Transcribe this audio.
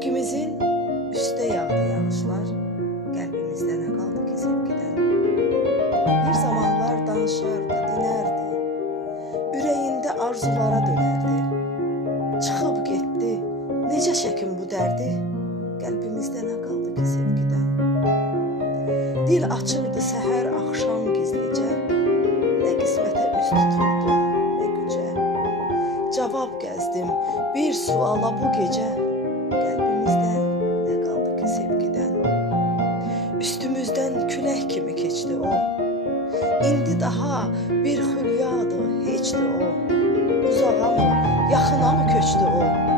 Mülkümüzün üstə yağdı yağışlar, qəlbimizdə nə qaldı ki sevgidən? Bir zamanlar danışardı, dinərdi, ürəyində arzulara dönərdi. Çıxıb getdi, necə çəkim bu dərdi? Qəlbimizdə nə qaldı ki sevgidən? Dil açırdı səhər axşam gizlicə, nə qismətə üz tuturdu, nə gücə. Cavab gəzdim bir suala bu gecə. Keçdi o. İndi daha bir xülyadır, heçdi o. Uzağa mı, yaxına mı köçdü o?